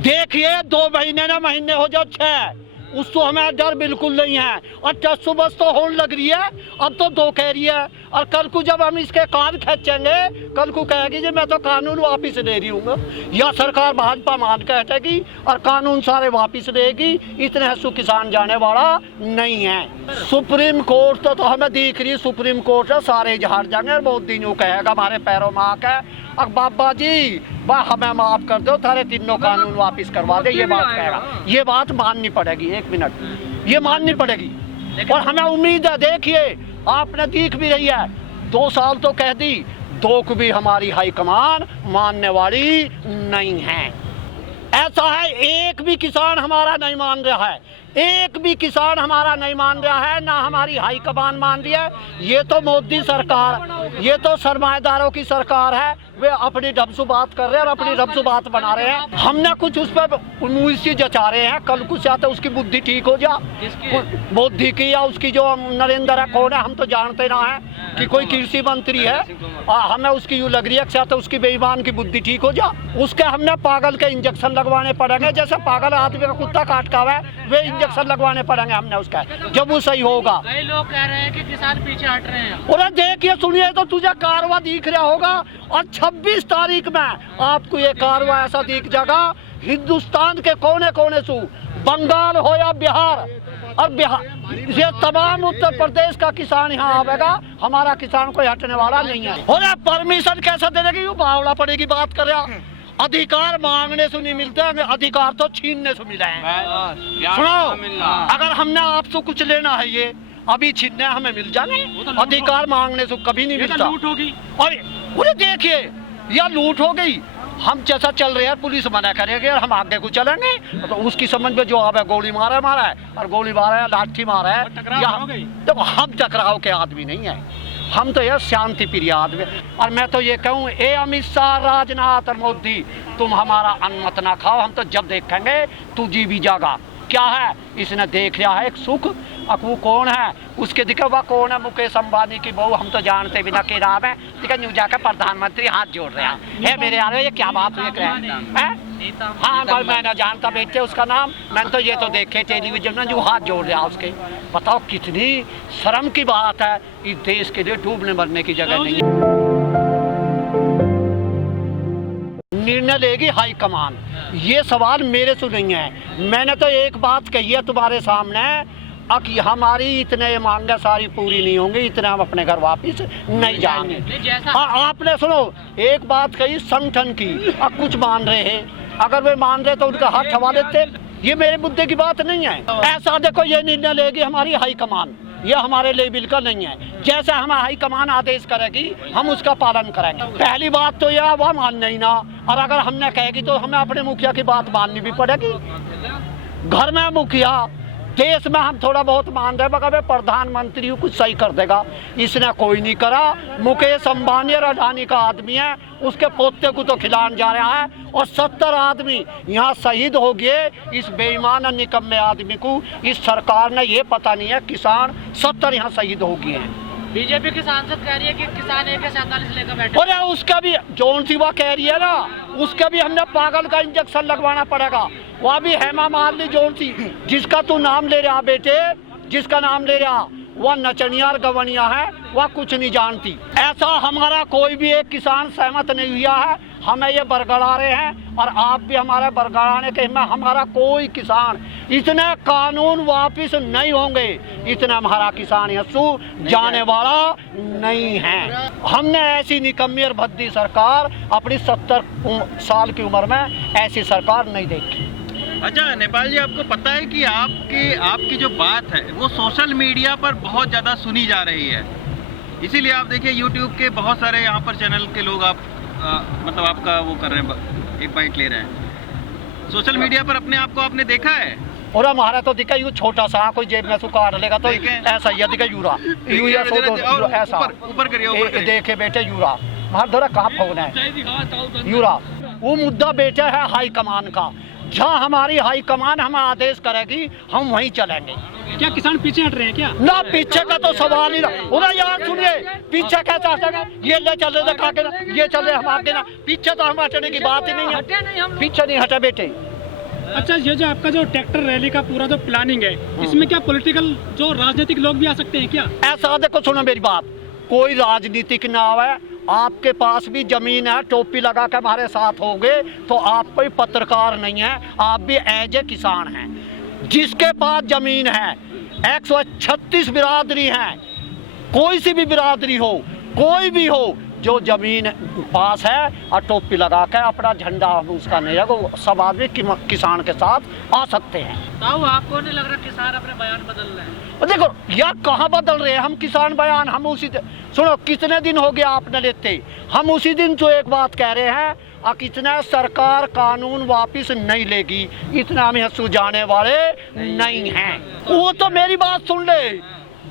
देखिए 2 महीने ना महीने हो जाओ 6, उसको हमें डर बिल्कुल नहीं है। और टस सुबह तो होने लग रही है, अब तो 2 कह रही है। और कल को जब हम इसके कान खींचेंगे, कल को कहेगी जी मैं तो कानून वापिस ले रही हूँ, या सरकार भाजपा मान के हटेगी और कानून सारे वापिस लेगी। इतने हंसू किसान जाने वाला नहीं है। सुप्रीम कोर्ट तो हमें दिख रही, सुप्रीम कोर्ट है सारे झाड़ जाएंगे और बहुत दिन कहेगा हमारे पैरों में आके अब बाबा जी वाह हमें माफ कर दो, थारे तीनों कानून वापिस करवा दे। ये बात कहेगा, ये बात माननी पड़ेगी। 1 मिनट, ये माननी पड़ेगी। और हमें उम्मीद है, देखिए आपने दिख भी रही है, 2 साल तो कह दी, 2 को भी हमारी हाईकमान मानने वाली नहीं है। ऐसा है एक भी किसान हमारा नहीं मान रहा है, एक भी किसान हमारा नहीं मान रहा है, ना हमारी हाईकमान मान रही है। ये तो मोदी सरकार, ये तो सरमाएदारों की सरकार है, वे अपनी ढबसू बात कर रहे हैं और अपनी ढबसू बात बना रहे हैं। हमने कुछ उस पर उम्मीद जचा रहे हैं, कल कुछ आते उसकी बुद्धि ठीक हो जा, मोदी की या उसकी जो नरेंद्र है कौन है हम तो जानते ना है कि कोई कृषि मंत्री है, हमें उसकी यूँ लग रही है कि उसकी बेईमान की बुद्धि ठीक हो जा। उसके हमने पागल के इंजेक्शन लगवाने पड़ेंगे, जैसे पागल आदमी का कुत्ता काट का है वे इंजेक्शन लगवाने पड़ेंगे हमने उसका, जब वो सही होगा। कई लोग कह रहे हैं कि किसान पीछे हट रहे हैं। और देखिए सुनिए तो तुझे कारवा दिख रहा होगा, और 26 तारीख में आपको ये कारवा ऐसा दिख जाएगा हिंदुस्तान के कोने कोने से, बंगाल हो या बिहार, और बिहार ये तमाम उत्तर प्रदेश का किसान यहाँ आवेगा। हमारा किसान कोई हटने वाला नहीं है। और परमिशन कैसे दे देगी, बावड़ा पड़ेगी बात कर रहा। अधिकार मांगने से नहीं मिलते, अधिकार तो छीनने से मिले हैं। सुनो, अगर हमने आपसे कुछ लेना है ये अभी छीनने हमें मिल जाने, अधिकार मांगने से कभी नहीं मिलता। लूट होगी। और देखिए या लूट हो गई, हम जैसा चल रहे हैं पुलिस मना करेगी और हम आगे को चलेंगे तो उसकी समझ में जो आवे गोली मारा है और गोली मारा है, लाठी मारा है, देखो हम टकराव के आदमी नहीं है, हम तो यह शांति प्रिय आदमी। और मैं तो ये कहूँ ए अमित शाह, राजनाथ और मोदी, तुम हमारा अन्न मत ना खाओ, हम तो जब देखेंगे तू जी भी जागा। क्या है इसने देख लिया है एक सुख, अब वो कौन है उसके दिखे वह कौन है, मुकेश अंबानी की बहू, हम तो जानते बिना के नाम है, ठीक है न्यू जाकर प्रधानमंत्री हाथ जोड़ रहे हैं। मेरे यार ये क्या बात देख रहे हैं? हाँ भाई मैं ना जानता बेटे उसका नाम, मैंने तो ये तो देखे टेलीविजन में जो हाथ जोड़ रहा उसके। बताओ कितनी शर्म की बात है, इस देश के लिए डूबने मरने की जगह नहीं है। निर्णय लेगी हाईकमान, ये सवाल मेरे से नहीं है। मैंने तो एक बात कही है तुम्हारे सामने, अब हमारी इतने मांगे सारी पूरी नहीं होंगी, इतने हम अपने घर वापिस नहीं जाएंगे। आपने सुनो एक बात कही संगठन की, अब कुछ मान रहे हैं, अगर वे मान रहे तो उनका हाथ हवा देते, ये मेरे मुद्दे की बात नहीं है। ऐसा देखो ये निर्णय लेगी हमारी हाईकमान, ये हमारे लेवल का नहीं है। जैसा हमारा हाईकमान आदेश करेगी हम उसका पालन करेंगे। पहली बात तो यह वह मान नहीं ना, और अगर हमने कहेगी तो हमें अपने मुखिया की बात माननी भी पड़ेगी। घर में मुखिया, देश में हम थोड़ा बहुत मान रहे मगर प्रधानमंत्री कुछ सही कर देगा, इसने कोई नहीं करा। मुकेश अंबानी और अडानी का आदमी है, उसके पोते को तो खिलाने जा रहा है, और 70 आदमी यहाँ शहीद हो गए इस बेईमान और निकम्मे आदमी को। इस सरकार ने ये पता नहीं है किसान 70 यहाँ शहीद हो गए हैं। बीजेपी की सांसद कह रही है कि किसान AK-47 लेकर बैठे। और उसका भी जौन सी वह कह रही है ना, उसका भी हमने पागल का इंजेक्शन लगवाना पड़ेगा। वह भी हेमा मालिनी जौन सी, जिसका तू नाम ले रहा बेटे, जिसका नाम ले रहा वह नचनिया और गवनिया है, वह कुछ नहीं जानती। ऐसा हमारा कोई भी एक किसान सहमत नहीं हुआ है, हमें ये बरगड़ा रहे हैं और आप भी हमारे बरगड़ाने के में हमारा कोई किसान इतने कानून वापिस नहीं होंगे, इतना हमारा किसान हंसू जाने वाला नहीं है। हमने ऐसी निकम्मी और भद्दी सरकार अपनी 70 साल की उम्र में ऐसी सरकार नहीं देखी। अच्छा नेपाल जी, आपको पता है कि आपकी जो बात है वो सोशल मीडिया पर बहुत ज़्यादा सुनी जा रही है, इसीलिए आप देखिए YouTube के बहुत सारे यहाँ पर चैनल के लोग मतलब आपका वो कर रहे हैं, एक बाइट ले रहे हैं सोशल मीडिया पर। अपने आप को आपने देखा है? और हमारा तो दिखा यू छोटा सा, कोई जेब में सुखा लेगा तो ऐसा ही दिखा यूरा ऐसा ऊपर करिए, देखे बेटे यूरा हमारा धोरा कहाँ फोन है यूरा। वो मुद्दा बेटे है हाई कमान का, जहाँ हमारी हाई कमान हमें आदेश करेगी हम वहीं चलेंगे। क्या किसान पीछे हट रहे हैं क्या? ना पीछे का तो सवाल ही ना। उधर यार सुनिए, पीछे क्या चाहते हैं, ये ले चल रहे ना, ये चल रहे हम आगे ना, पीछे तो हम हटने की बात ही नहीं है। पीछे नहीं हटे बेटे, अच्छा, ये जो आपका जो ट्रैक्टर रैली का पूरा जो प्लानिंग है, इसमें क्या पॉलिटिकल जो राजनीतिक लोग भी आ सकते हैं क्या? ऐसा देखो, सुनो मेरी बात, कोई राजनीतिक ना आवे। आपके पास भी जमीन है, टोपी लगा के हमारे साथ होगे तो आप कोई पत्रकार नहीं है, आप भी एज ए किसान हैं। जिसके पास जमीन है, 136 बिरादरी है, कोई सी भी बिरादरी हो, कोई भी हो, जो जमीन पास है और टोपी लगा के अपना झंडा उसका नहीं है, वो सब आदमी किसान के साथ आ सकते हैं। ताऊ, आपको नहीं लग रहा किसान अपने बयान बदल रहे हैं? और देखो यार, कहाँ बदल रहे हैं हम किसान बयान? हम उसी सुनो, कितने दिन हो गया आपने लेते, हम उसी दिन तो एक बात कह रहे हैं और कितना सरकार कानून वापिस नहीं लेगी, इतना हमें सुझाने वाले नहीं हैं। वो तो मेरी बात सुन ले,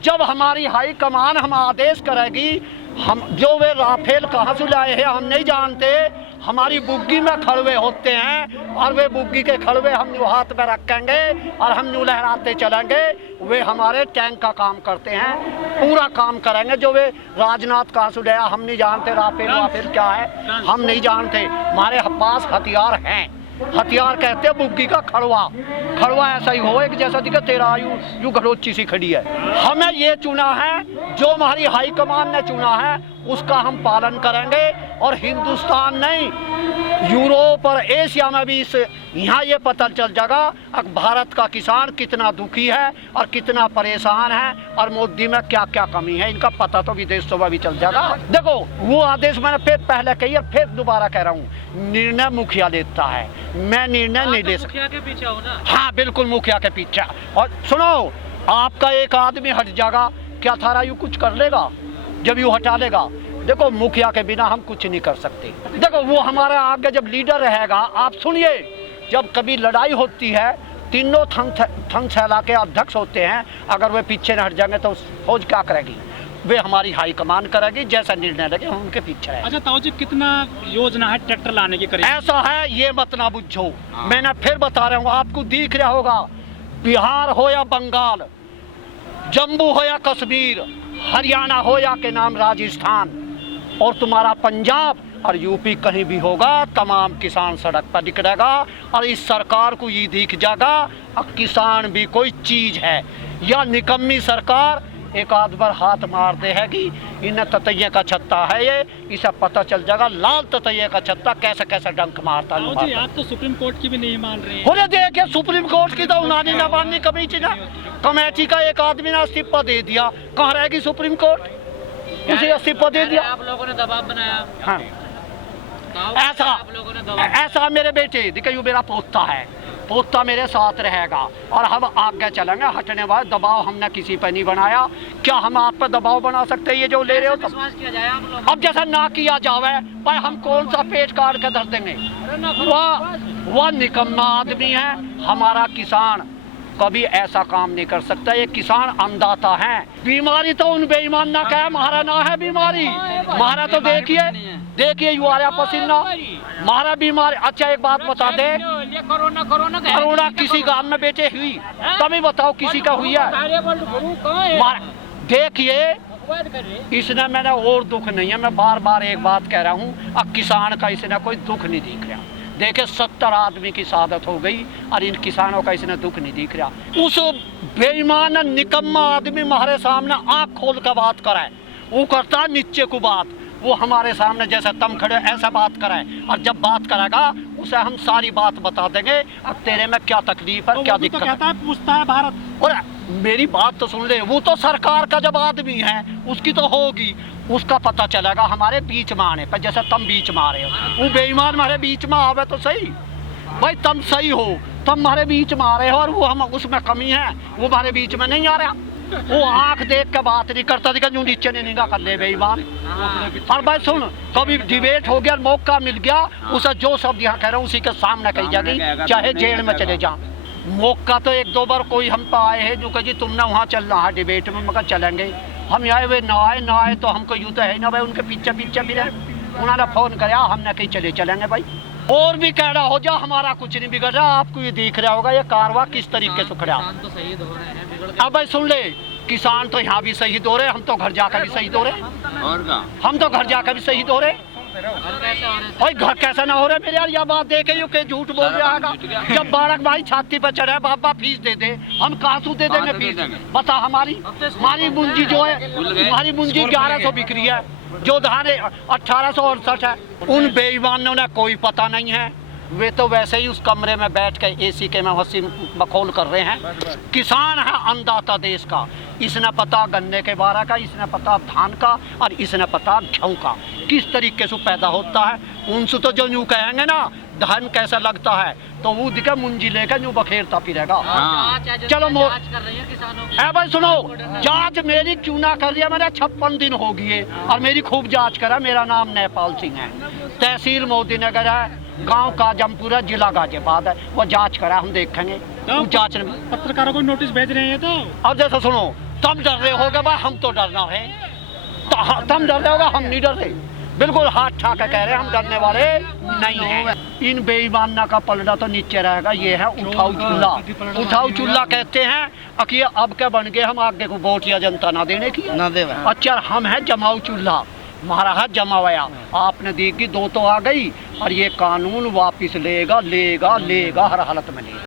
जब हमारी हाई कमान हम आदेश करेगी, हम जो वे राफेल कहाँ से लाए हैं हम नहीं जानते, हमारी बुग्गी में खड़वे होते हैं और वे बुग्गी के खड़वे हम यूँ हाथ में रखेंगे और हम यूँ लहराते चलेंगे। वे हमारे टैंक का काम करते हैं, पूरा काम करेंगे। जो वे राजनाथ कहाँ से लाया हम नहीं जानते, राफेल क्या है हम नहीं जानते। हमारे पास हथियार हैं, हथियार कहते हैं बुग्गी का खड़वा ऐसा ही हो, एक जैसा दिखे तेरा यू घरोची सी खड़ी है। हमें ये चुना है, जो हमारी हाई कमान ने चुना है उसका हम पालन करेंगे। और हिंदुस्तान नहीं, यूरोप और एशिया में भी इस यहाँ ये पता चल जाएगा अब भारत का किसान कितना दुखी है और कितना परेशान है और मोदी में क्या क्या कमी है, इनका पता तो विदेशों में भी चल जाएगा। देखो वो आदेश मैंने फिर पहले कही और फिर दोबारा कह रहा हूँ, निर्णय मुखिया लेता है, मैं निर्णय नहीं ले सकता। मुखिया के पीछे हो ना? हाँ बिल्कुल मुखिया के पीछे। और सुनो, आपका एक आदमी हट जाएगा, क्या थारा यू कुछ कर लेगा? जब यू हटा लेगा, देखो मुखिया के बिना हम कुछ नहीं कर सकते। देखो वो हमारा आगे जब लीडर रहेगा, आप सुनिए, जब कभी लड़ाई होती है, तीनों थंग सैला के अध्यक्ष होते हैं, अगर वे पीछे न हट जाएंगे तो फौज क्या करेगी? वे हमारी हाई कमान करेगी, जैसा निर्णय लगे हम उनके पीछे रहेंगे। अच्छा ताऊ जी, कितना योजना है ट्रैक्टर लाने की? करीब ऐसा है, ये मत ना बुझो, मैंने फिर बता रहा हूँ, आपको दिख रहा होगा, बिहार हो या बंगाल, जम्मू हो या कश्मीर, हरियाणा हो या के नाम राजस्थान, और तुम्हारा पंजाब और यूपी कहीं भी होगा, तमाम किसान सड़क पर निकलेगा। और इस सरकार को ये दिख जाएगा अब किसान भी कोई चीज है, या निकम्मी सरकार एक आध बार हाथ मार दे है कि इन ततैये का छत्ता है ये, इसे पता चल जाएगा लाल ततैये का छत्ता कैसे कैसे डंक मारता है। ताऊ जी, आप तो सुप्रीम कोर्ट की भी नहीं मान रहे हैं। बोले देखिए, सुप्रीम कोर्ट की तो उन्होंने न माननी कमेटी का एक आदमी ने इस्तीफा दे दिया, कहाँ रहेगी सुप्रीम कोर्ट? उसे इस्तीफा दे दिया। आप लोगों ने दबाव बनाया। हाँ, ऐसा आप लोगों ने दबाव, ऐसा मेरे बेटे देखिए, यू मेरा पोता है, पोता मेरे साथ रहेगा और हम आगे चलेंगे। हटने वाले दबाव हमने किसी पर नहीं बनाया। क्या हम आप पर दबाव बना सकते हैं? ये जो ले रहे हो तो विश्वास किया जाए आप लोग। अब जैसा ना किया जावे भाई, हम कौन सा पेट काट के धर देंगे? वह निकम्मा आदमी है। हमारा किसान कभी ऐसा काम नहीं कर सकता, ये किसान अन्नदाता है। बीमारी तो उन बेईमान ना कहे, हमारा ना है बीमारी, हमारा तो देखिए यू आ रहा पसीना, हमारा बीमारी। अच्छा एक बात बता दे, कोरोना किसी गांव में बेटे हुई, तभी बताओ किसी का हुई है? देखिए इसने, मैंने और दुख नहीं है, मैं बार बार एक बात कह रहा हूँ, अब किसान का इसने कोई दुख नहीं दिख रहा। देखे 70 आदमी की शहादत हो गई और इन किसानों का इसने दुख नहीं दिख रहा। उस बेईमान निकम्मा आदमी हमारे सामने आँख खोल कर बात कराए, वो करता है नीचे को बात, वो हमारे सामने जैसे तुम खड़े ऐसा बात कराए, और जब बात करेगा उसे हम सारी बात बता देंगे, अब तेरे में क्या तकलीफ है, तो क्या तो दिक्कत कहता है, पूछता है भारत। और मेरी बात तो सुन ले, वो तो सरकार का जब आदमी है उसकी तो होगी, उसका पता चलेगा हमारे बीच में आने पर, जैसे तुम बीच में आ रहे हो। वो बेईमान हमारे बीच में आवे तो सही भाई, तुम सही हो, तुम हमारे बीच में आ रहे हो और वो हम उसमें कमी है, वो हमारे बीच में नहीं आ रहा। वो आंख देख के बात नहीं करता, दिखा जो नीचे नहीं निगाह कर ले बेईमान। और भाई सुन, कभी डिबेट हो गया, मौका मिल गया, उसे जो शब्द यहाँ कह रहा हूँ उसी के सामने कही जाएगी, चाहे जेल में चले जाओ। मौका तो एक दो बार कोई हम पे आए हैं जो कहे जी तुमने वहाँ चल रहा है डिबेट में, मगर चलेंगे हम आए, वे ना आए तो हमको यूँ तो है ना भाई, उनके पीछे पीछे भी रहे। उन्होंने फोन कराया, हमने कहीं चलेंगे भाई। और भी कह रहा हो जा, हमारा कुछ नहीं बिगड़ रहा। आपको ये दिख रहा होगा ये कारवा किस तरीके से खड़ा। तो शहीद हो रहे हैं, अब भाई सुन ले, किसान तो यहाँ भी शहीद हो रहे, हम तो घर जाकर भी शहीद हो रहे, और का हम तो घर जाकर भी शहीद हो रहे। घर कैसे हो रहे भाई घर कैसा ना हो रहा है मेरे यार, यह बात देखे यू के झूठ बोल रहा है। जब बालक भाई छाती पर चढ़े बाबा फीस दे दे, हम कहाँ से दे देंगे फीस? बता हमारी मुंजी जो है, हमारी मुंजी 1100 बिक रही है, जो धान 1868 है। उन बेईमानों ने कोई पता नहीं है, वे तो वैसे ही उस कमरे में बैठ के एसी के में हंसी मखौल कर रहे हैं। किसान है अन्नदाता देश का, इसने पता गन्ने के बारे का, इसने पता धान का, और इसने पता गेहूं का किस तरीके से पैदा होता है। उनसे तो जो यूँ कहेंगे ना धान कैसा लगता है, तो वो दिखे मुंजी लेकर यूँ बखेरता फिरेगा। चलो जांच कर रही है किसानों की। भाई सुनो, जांच मेरी क्यों ना कर रही है? मैंने 56 दिन हो गए और मेरी खूब जांच करा। मेरा नाम नेपाल सिंह है, तहसील मोदी नगर है, गांव काजमपुरा, जिला गाजियाबाद है। वो जांच करा, हम देखेंगे तो जांच में। पत्रकारों को नोटिस भेज रहे हैं तो। अब जैसे सुनो, तुम डर रहे होगे भाई, हम तो डरना है, तुम डर रहे होगे, हम नहीं डर रहे। बिल्कुल हाथ ठा के कह रहे हैं, हम डरने वाले नहीं हैं। इन बेईमाना का पलड़ा तो नीचे रहेगा। ये है उठाऊ चूल्हा, उठाऊ चूल्हा कहते हैं। अकी अब क्या बन गए हम आगे को वोट या जनता ना देने की ना दे। अच्छा हम है जमाऊ चूल्हा, महाराज जमावया। आपने देखी 2 तो आ गई, और ये कानून वापिस लेगा लेगा लेगा, हर हालत में लेगा।